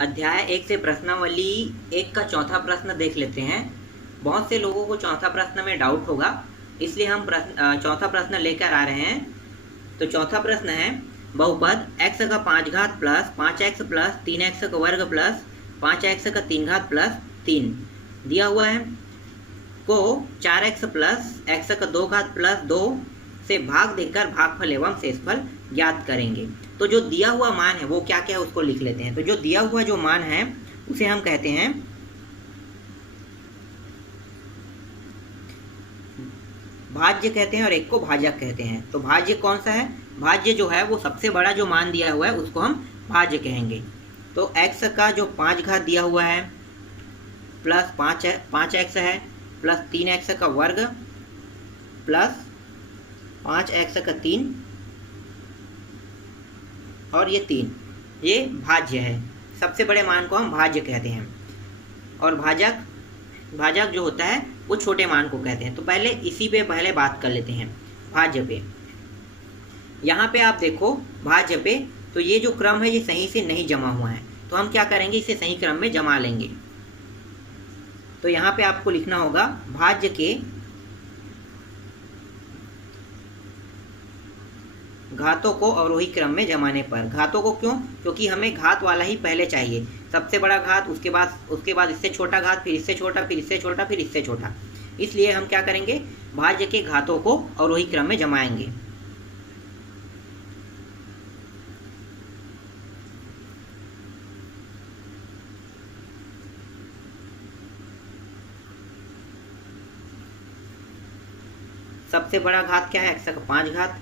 अध्याय 1 से प्रश्नावली 1 का चौथा प्रश्न देख लेते हैं। बहुत से लोगों को चौथा प्रश्न में डाउट होगा, इसलिए हम चौथा प्रश्न लेकर आ रहे हैं। तो चौथा प्रश्न है, बहुपद x का 5 घात प्लस 5x प्लस 3x का वर्ग प्लस 5x का 3 घात प्लस 3 दिया हुआ है को 4x प्लस x का 2 घात प्लस 2 से भाग देकर भागफल एवं शेषफल ज्ञात करेंगे। तो जो दिया हुआ मान है वो क्या क्या है उसको लिख लेते हैं। तो जो दिया हुआ जो मान है उसे हम कहते हैं भाज्य कहते हैं और एक को भाजक कहते हैं। तो भाज्य कौन सा है? भाज्य जो है वो सबसे बड़ा जो मान दिया हुआ है उसको हम भाज्य कहेंगे। तो x का जो 5 घात दिया हुआ है प्लस 5x है प्लस 3x का वर्ग प्लस 5x का 3 और ये 3, ये भाज्य है। सबसे बड़े मान को हम भाज्य कहते हैं और भाजक जो होता है वो छोटे मान को कहते हैं। तो पहले इसी पे पहले बात कर लेते हैं भाज्य पे। यहाँ पे आप देखो भाज्य पे, तो ये जो क्रम है ये सही से नहीं जमा हुआ है, तो हम क्या करेंगे, इसे सही क्रम में जमा लेंगे। तो यहाँ पे आपको लिखना होगा भाज्य के घातों को अवरोही क्रम में जमाने पर। घातों को क्यों? क्योंकि हमें घात वाला ही पहले चाहिए, सबसे बड़ा घात, उसके बाद इससे छोटा घात, फिर इससे छोटा, फिर इससे छोटा, फिर इससे छोटा। इसलिए हम क्या करेंगे, भाज्य के घातों को अवरोही क्रम में जमाएंगे। सबसे बड़ा घात क्या है? x का 5 घात।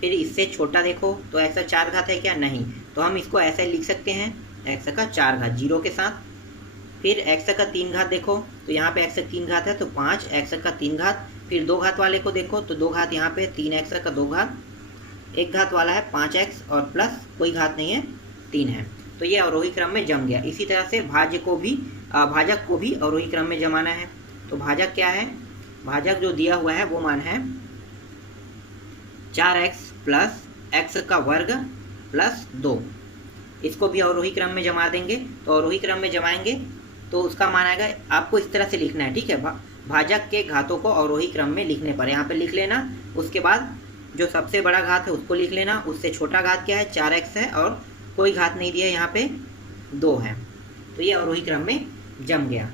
फिर इससे छोटा देखो तो x का 4 घात है क्या? नहीं। तो हम इसको ऐसे लिख सकते हैं x का 4 घात 0 के साथ। फिर x का 3 घात देखो, तो यहाँ पे x का 3 घात है तो 5 x का 3 घात। फिर 2 घात वाले को देखो तो 2 घात यहाँ पे 3x का 2 घात। 1 घात वाला है 5x और प्लस कोई घात नहीं है 3 है। तो ये अवरोही क्रम में जम गया। इसी तरह से भाजक को भी अवरोही क्रम में जमाना है। तो भाजक क्या है? भाजक जो दिया हुआ है वो मान है 4x प्लस x का वर्ग प्लस 2। इसको भी अवरोही क्रम में जमा देंगे। तो अवरोही क्रम में जमाएंगे तो उसका मान आएगा, आपको इस तरह से लिखना है, ठीक है। भाजक के घातों को अवरोही क्रम में लिखने पर यहाँ पे लिख लेना। उसके बाद जो सबसे बड़ा घात है उसको लिख लेना। उससे छोटा घात क्या है? 4x है और कोई घात नहीं दिया, यहाँ पे 2 है। तो ये अवरोही क्रम में जम गया।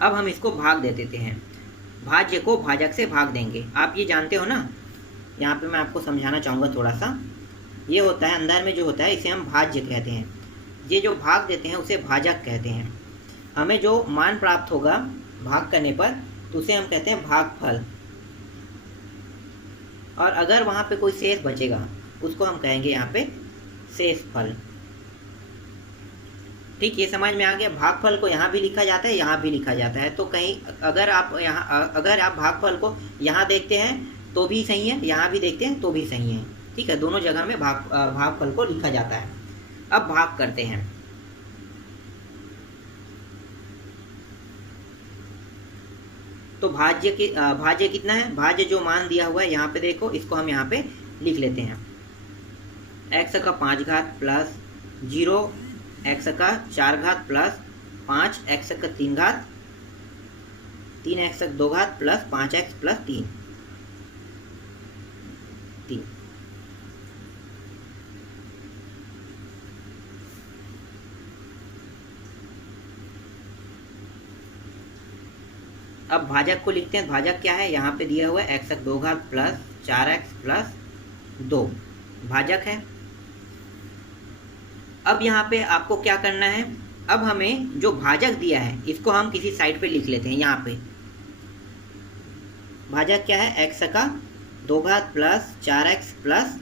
अब हम इसको भाग दे देते हैं। भाज्य को भाजक से भाग देंगे, आप ये जानते हो ना। यहाँ पे मैं आपको समझाना चाहूँगा थोड़ा सा। ये होता है अंदर में जो होता है इसे हम भाज्य कहते हैं। ये जो भाग देते हैं उसे भाजक कहते हैं। हमें जो मान प्राप्त होगा भाग करने पर तो उसे हम कहते हैं भागफल। और अगर वहाँ पे कोई शेष बचेगा उसको हम कहेंगे यहाँ पे शेषफल। ठीक, ये समझ में आ गया। भागफल को यहाँ भी लिखा जाता है, यहाँ भी लिखा जाता है। तो कहीं अगर आप भागफल को यहाँ देखते हैं तो भी सही है, यहाँ भी देखते हैं तो भी सही है, ठीक है। दोनों जगह में भागफल को लिखा जाता है। अब भाग करते हैं। तो भाज्य कितना है? भाज्य जो मान दिया हुआ है यहाँ पे देखो, इसको हम यहाँ पे लिख लेते हैं। x का 5 घात प्लस 0 x का 4 घात प्लस 5 x का 3 घात 3x का 2 घात प्लस 5x प्लस 3। अब भाजक को लिखते हैं। भाजक क्या है? यहाँ पे दिया हुआ है x का 2 घात प्लस 4x प्लस 2 भाजक है। अब यहाँ पे आपको क्या करना है, अब हमें जो भाजक दिया है इसको हम किसी साइड पे लिख लेते हैं। यहाँ पे भाजक क्या है? x का 2 घात प्लस 4x प्लस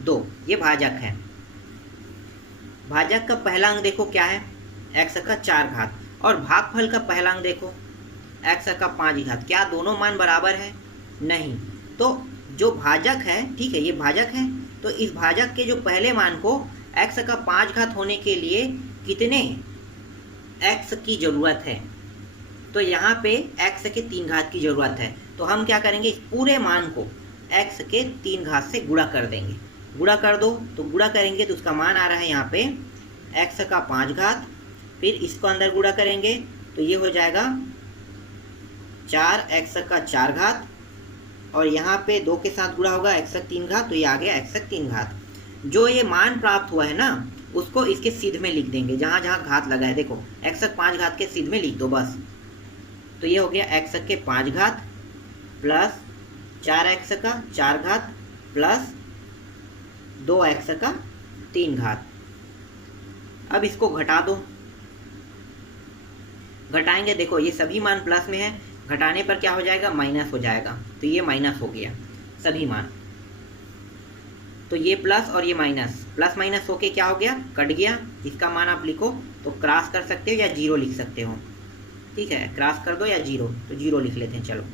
2, ये भाजक है। भाजक का पहला अंक देखो क्या है? x का 4 घात। और भागफल का पहला अंक देखो x का 5 घात। क्या दोनों मान बराबर है? नहीं। तो जो भाजक है, ठीक है, ये भाजक है। तो इस भाजक के जो पहले मान को x का 5 घात होने के लिए कितने x की ज़रूरत है? तो यहाँ पे x के 3 घात की ज़रूरत है। तो हम क्या करेंगे, इस पूरे मान को x के 3 घात से गुणा कर देंगे। गुणा कर दो, तो गुणा करेंगे तो उसका मान आ रहा है यहाँ पे x का 5 घात, फिर इसको अंदर गुणा करेंगे तो ये हो जाएगा 4x का 4 घात, और यहाँ पे 2 के साथ गुणा होगा x तक 3 घात, तो ये आ गया x तक 3 घात। जो ये मान प्राप्त हुआ है ना, उसको इसके सिद्ध में लिख देंगे, जहाँ जहाँ घात लगा है देखो x तक 5 घात के सिद्ध में लिख दो बस। तो ये हो गया x तक के 5 घात प्लस 4x का 4 घात प्लस 2x का 3 घात। अब इसको घटा दो, घटाएंगे देखो ये सभी मान प्लस में है, घटाने पर क्या हो जाएगा, माइनस हो जाएगा, तो ये माइनस हो गया सभी मान। तो ये प्लस और ये माइनस, प्लस माइनस होके क्या हो गया, कट गया। इसका मान आप लिखो तो क्रॉस कर सकते हो या जीरो लिख सकते हो, ठीक है, क्रॉस कर दो या जीरो, तो जीरो लिख लेते हैं चलो।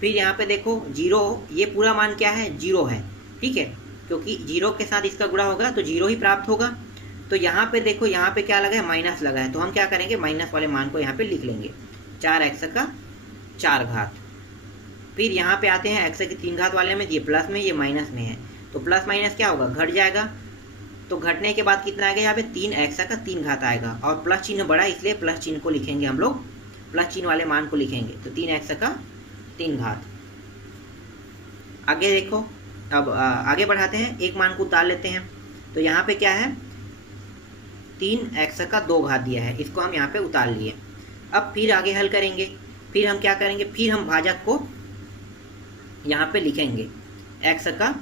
फिर यहाँ पे देखो जीरो, ये पूरा मान क्या है, जीरो है, ठीक है, क्योंकि जीरो के साथ इसका गुणा होगा तो जीरो ही प्राप्त होगा। तो यहाँ पे देखो, यहाँ पे क्या लगा है, माइनस लगा है, तो हम क्या करेंगे, माइनस वाले मान को यहाँ पे लिख लेंगे, 4x का 4 घात। फिर यहाँ पे आते हैं x की 3 घात वाले में, ये प्लस में ये माइनस में है, तो प्लस माइनस क्या होगा, घट जाएगा। तो घटने के बाद कितना आएगा, यहाँ पे 3x का 3 घात आएगा, और प्लस चिन्ह बड़ा इसलिए प्लस चिन्ह को लिखेंगे हम लोग, प्लस चिन्ह वाले मान को लिखेंगे, तो 3x का 3 घात। आगे देखो, अब आगे बढ़ाते हैं, एक मान को उतार लेते हैं। तो यहाँ पे क्या है, 3x का 2 घात दिया है, इसको हम यहाँ पे उतार लिए। अब फिर आगे हल करेंगे, फिर हम क्या करेंगे, फिर हम भाजक को यहाँ पे लिखेंगे, x का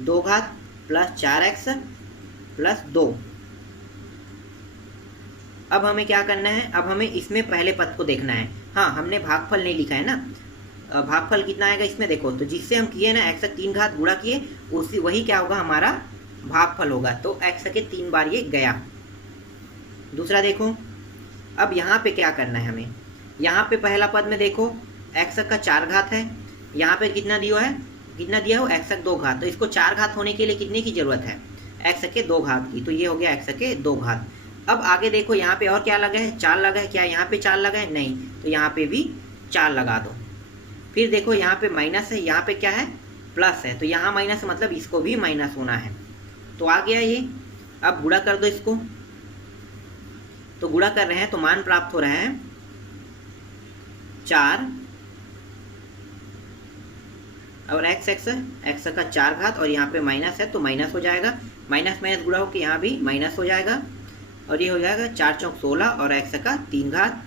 2 घात प्लस 4x प्लस 2। अब हमें क्या करना है, अब हमें इसमें पहले पद को देखना है। हाँ, हमने भागफल नहीं लिखा है ना, भागफल कितना आएगा इसमें देखो, तो जिससे हम किए ना x तक 3 घात गुणा किए, उसी वही क्या होगा, हमारा भागफल होगा। तो x के 3 बार ये गया। दूसरा देखो, अब यहाँ पे क्या करना है हमें, यहाँ पे पहला पद में देखो x का 4 घात है, यहाँ पे कितना दिया है, कितना दिया हो, x तक 2 घात, तो इसको 4 घात होने के लिए कितने की जरूरत है, x के 2 घात की, तो ये हो गया x के 2 घात। अब आगे देखो, यहाँ पे और क्या लगा है, 4 लगा है, क्या यहाँ पे 4 लगा है, नहीं, तो यहाँ पे भी 4 लगा दो। फिर देखो यहाँ पे माइनस है, यहाँ पे क्या है, प्लस है, तो यहाँ माइनस मतलब इसको भी माइनस होना है, तो आ गया ये। अब गुणा कर दो इसको, तो गुणा कर रहे हैं तो मान प्राप्त हो रहा है 4 और x का 4 घात, और यहाँ पे माइनस है तो माइनस हो जाएगा, माइनस माइनस गुणा होकर यहाँ भी माइनस हो जाएगा, और ये हो जाएगा 4 चौक 16 और x का 3 घात,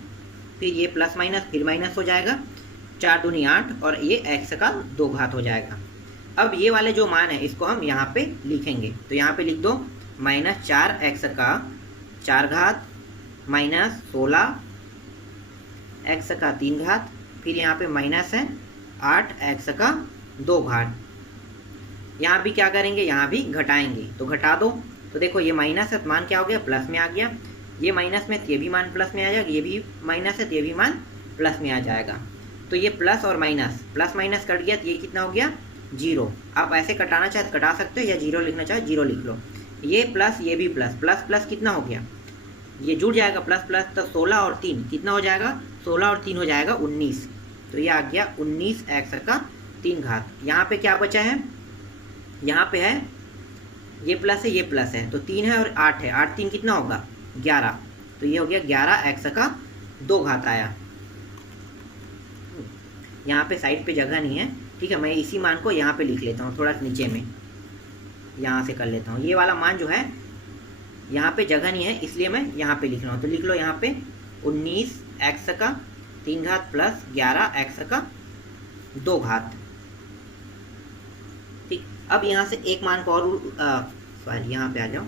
फिर ये प्लस माइनस फिर माइनस हो जाएगा, 4 दूनी 8 और ये x का 2 घात हो जाएगा। अब ये वाले जो मान है इसको हम यहाँ पे लिखेंगे, तो यहाँ पे लिख दो माइनस 4x का 4 घात माइनस 16 x का 3 घात, फिर यहाँ पे माइनस है 8x का 2 घात। यहाँ भी क्या करेंगे, यहाँ भी घटाएंगे, तो घटा दो, तो देखो ये माइनस है तो मान क्या हो गया, प्लस में आ गया, ये माइनस में तो ये भी मान प्लस में आ जाएगा, ये भी माइनस है तो ये भी मान प्लस में आ जाएगा। तो ये प्लस और माइनस, प्लस माइनस कट गया तो ये कितना हो गया, 0। आप ऐसे कटाना चाहे तो कटा सकते हो, या 0 लिखना चाहे 0 लिख लो। ये प्लस ये भी प्लस, प्लस प्लस कितना हो गया, ये जुड़ जाएगा प्लस प्लस, तो 16 और 3 कितना हो जाएगा, 16 और 3 हो जाएगा 19, तो ये आ गया 19x का 3 घात। यहाँ पे क्या बचा है, यहाँ पे है ये प्लस है ये प्लस है, तो 3 है और 8 है, 8 3 कितना होगा 11, तो ये हो गया 11x का 2 घात आया। यहाँ पे साइड पे जगह नहीं है, ठीक है, मैं इसी मान को यहाँ पे लिख लेता हूँ, थोड़ा नीचे में यहाँ से कर लेता हूँ। ये वाला मान जो है यहाँ पे जगह नहीं है इसलिए मैं यहाँ पे लिख रहा हूँ, तो लिख लो यहाँ पे 19x का 3 घात प्लस 11x का 2 घात। ठीक, अब यहाँ से एक मान को और सॉरी यहाँ पे आ जाओ,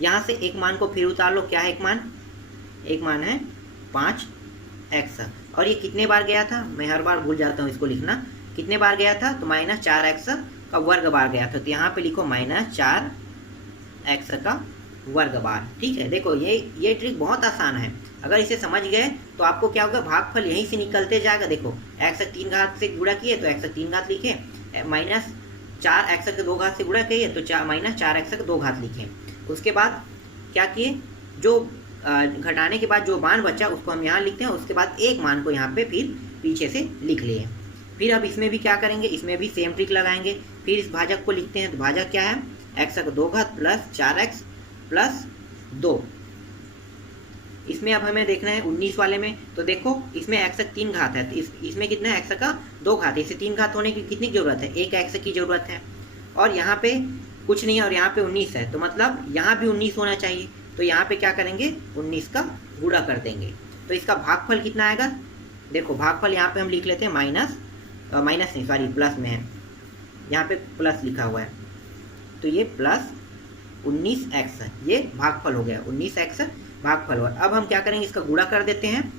यहाँ से एक मान को फिर उतार लो, क्या है एक मान है 5x, और ये कितने बार गया था, मैं हर बार भूल जाता हूँ इसको लिखना, कितने बार गया था, तो -4x का वर्ग बार गया था, तो यहाँ पे लिखो -4x का वर्ग बार। ठीक है, देखो ये ट्रिक बहुत आसान है, अगर इसे समझ गए तो आपको क्या होगा, भागफल यहीं से निकलते जाएगा। देखो x का 3 घात से गुणा किए तो x का 3 घात लिखे, -4x के 2 घात से गुणा किए तो -4x के 2 घात लिखे। उसके बाद क्या किए, जो घटाने के बाद जो मान बचा उसको हम यहाँ लिखते हैं, उसके बाद एक मान को यहाँ पे फिर पीछे से लिख लिए। फिर अब इसमें भी क्या करेंगे, इसमें भी सेम ट्रिक लगाएंगे। फिर इस भाजक को लिखते हैं, तो भाजक क्या है, x का 2 घात प्लस 4x प्लस 2। इसमें अब हमें देखना है 19 वाले में, तो देखो इसमें x का 3 घात है, तो इसमें कितना है, x का 2 घात है। इसे 3 घात होने की कितनी जरूरत है, एक x की जरूरत है, और यहाँ पे कुछ नहीं है और यहाँ पे 19 है, तो मतलब यहाँ भी 19 होना चाहिए। तो यहाँ पे क्या करेंगे, 19 का गुणा कर देंगे। तो इसका भागफल कितना आएगा, देखो भागफल यहाँ पे हम लिख लेते हैं माइनस नहीं सॉरी प्लस में है, यहाँ पे प्लस लिखा हुआ है, तो ये प्लस 19x ये भागफल हो गया, 19x भागफल हुआ। अब हम क्या करेंगे, इसका गुणा कर देते हैं,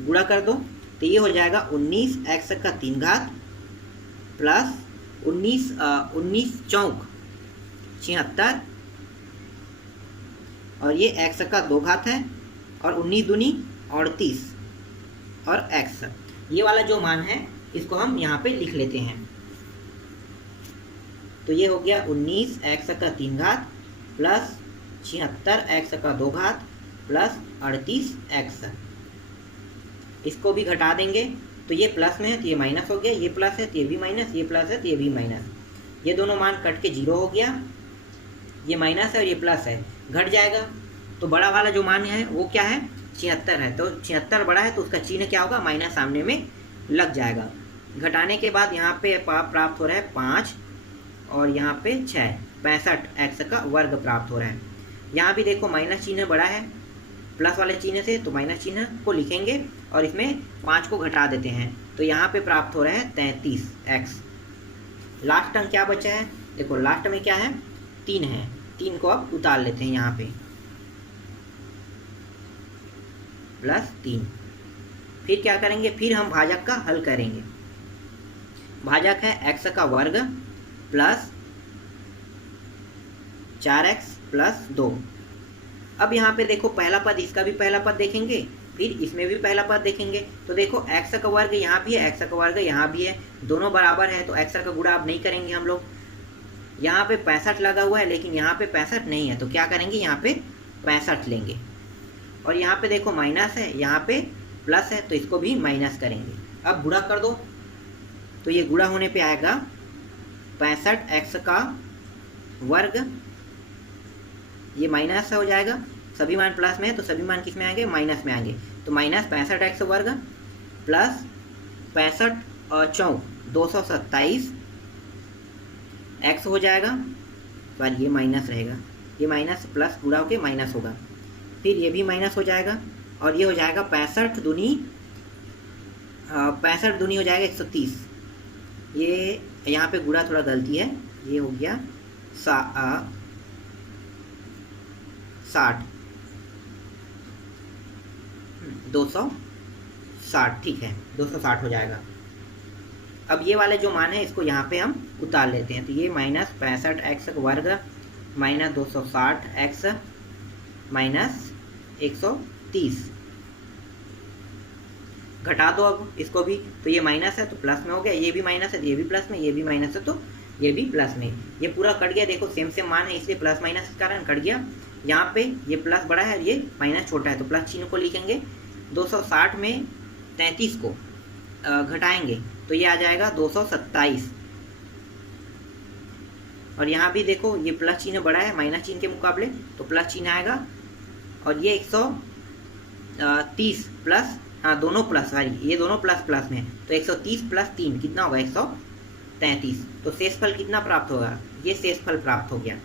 गुणा कर दो, तो ये हो जाएगा 19x का 3 घात प्लस 19 चौक 76, और ये x का 2 घात है, और 19 दूनी 38 और x, ये वाला जो मान है इसको हम यहाँ पे लिख लेते हैं। तो ये हो गया 19x का 3 घात प्लस 76x का 2 घात प्लस 38x। इसको भी घटा देंगे, तो ये प्लस में है तो ये माइनस हो गया, ये प्लस है तो ये भी माइनस, ये प्लस है तो ये भी माइनस, ये दोनों मान कट के 0 हो गया, ये माइनस है और ये प्लस है, घट जाएगा। तो बड़ा वाला जो मान है वो क्या है, 76 है, तो 76 बड़ा है तो उसका चिन्ह क्या होगा, माइनस सामने में लग जाएगा। घटाने के बाद यहाँ पे प्राप्त हो रहा है 5 और यहाँ पे 6, 65x का वर्ग प्राप्त हो रहा है। यहाँ भी देखो माइनस चिन्ह बड़ा है प्लस वाले चिन्ह से, तो माइनस चिन्ह को लिखेंगे और इसमें 5 को घटा देते हैं, तो यहाँ पे प्राप्त हो रहा है 33x। लास्ट टर्म क्या बचा है, देखो लास्ट में क्या है, 3 है, 3 को अब उतार लेते हैं यहाँ पे, प्लस 3। फिर क्या करेंगे, फिर हम भाजक का हल करेंगे। भाजक है x का वर्ग प्लस 4x प्लस 2। अब यहाँ पे देखो पहला पद, इसका भी पहला पद देखेंगे, फिर इसमें भी पहला पद देखेंगे, तो देखो x का वर्ग यहाँ भी है, x का वर्ग यहाँ भी है, दोनों बराबर है, तो x का गुणा अब नहीं करेंगे हम लोग। यहाँ पे 65 लगा हुआ है लेकिन यहाँ पे 65 नहीं है, तो क्या करेंगे, यहाँ पे 65 लेंगे, और यहाँ पे देखो माइनस है, यहाँ पे प्लस है, तो इसको भी माइनस करेंगे। अब गुणा कर दो, तो ये गुणा होने पे आएगा 65x का वर्ग, ये माइनस हो जाएगा, सभी मान प्लस में है तो सभी मान किस में आएंगे, माइनस में आएंगे, तो माइनस 65x वर्ग प्लस 65 और 4 227 x हो जाएगा, पर ये माइनस रहेगा, ये माइनस प्लस पूरा होके माइनस होगा, फिर ये भी माइनस हो जाएगा, और ये हो जाएगा 65 दूनी हो जाएगा 130। ये यहाँ पे गुणा थोड़ा गलती है, ये हो गया 60 260, ठीक है 260 हो जाएगा। अब ये वाले जो मान है इसको यहाँ पे हम उतार लेते हैं, तो ये माइनस 65x का वर्ग माइनस 260x माइनस 130, घटा दो अब इसको भी, तो ये माइनस है तो प्लस में हो गया, ये भी माइनस है तो ये भी प्लस में, ये भी माइनस है तो ये भी प्लस में, ये पूरा कट गया, देखो सेम सेम मान है इसलिए प्लस माइनस के कारण कट गया। यहाँ पे ये प्लस बड़ा है ये माइनस छोटा है, तो प्लस चिन्ह को लिखेंगे, 260 में 33 को घटाएंगे तो ये आ जाएगा 227, और यहाँ भी देखो ये प्लस चिन्ह बड़ा है माइनस चिन्ह के मुकाबले, तो प्लस चिन्ह आएगा, और ये 130 प्लस, हाँ दोनों प्लस, सॉरी ये दोनों प्लस प्लस में, तो 130 प्लस 3 कितना होगा, 133। तो शेषफल कितना प्राप्त होगा, ये शेषफल प्राप्त हो गया,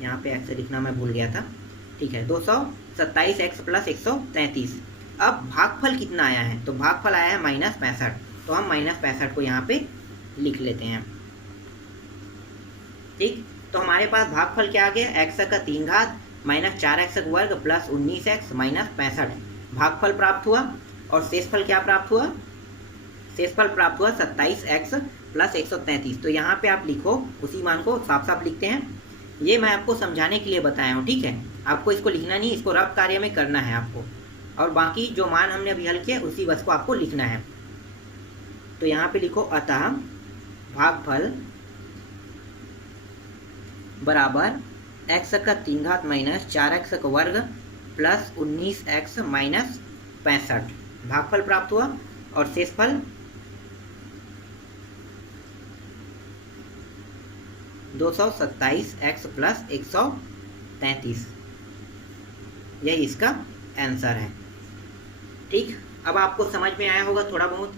यहाँ पे x लिखना मैं भूल गया था, ठीक है 227x प्लस 133। अब भागफल कितना आया है, तो भागफल आया है माइनस 65, तो हम माइनस 65 को यहाँ पे लिख लेते हैं, ठीक। तो हमारे पास भागफल क्या आ गया, x का 3 घात माइनस 4x वर्ग प्लस 19x माइनस 65 भागफल प्राप्त हुआ, और शेषफल क्या प्राप्त हुआ, शेषफल प्राप्त हुआ 27x प्लस 133। तो यहाँ पे आप लिखो, उसी मान को साफ साफ लिखते हैं, ये मैं आपको समझाने के लिए बताया हूँ, ठीक है, आपको इसको लिखना नहीं, इसको रफ कार्य में करना है आपको, और बाकी जो मान हमने अभी हल किया उसी बस को आपको लिखना है। तो यहाँ पे लिखो, अतः भागफल बराबर x का 3 घात माइनस 4x का वर्ग प्लस 19x माइनस 65 भागफल प्राप्त हुआ, और शेषफल 227x प्लस 133, यही इसका आंसर है। ठीक, अब आपको समझ में आया होगा थोड़ा बहुत।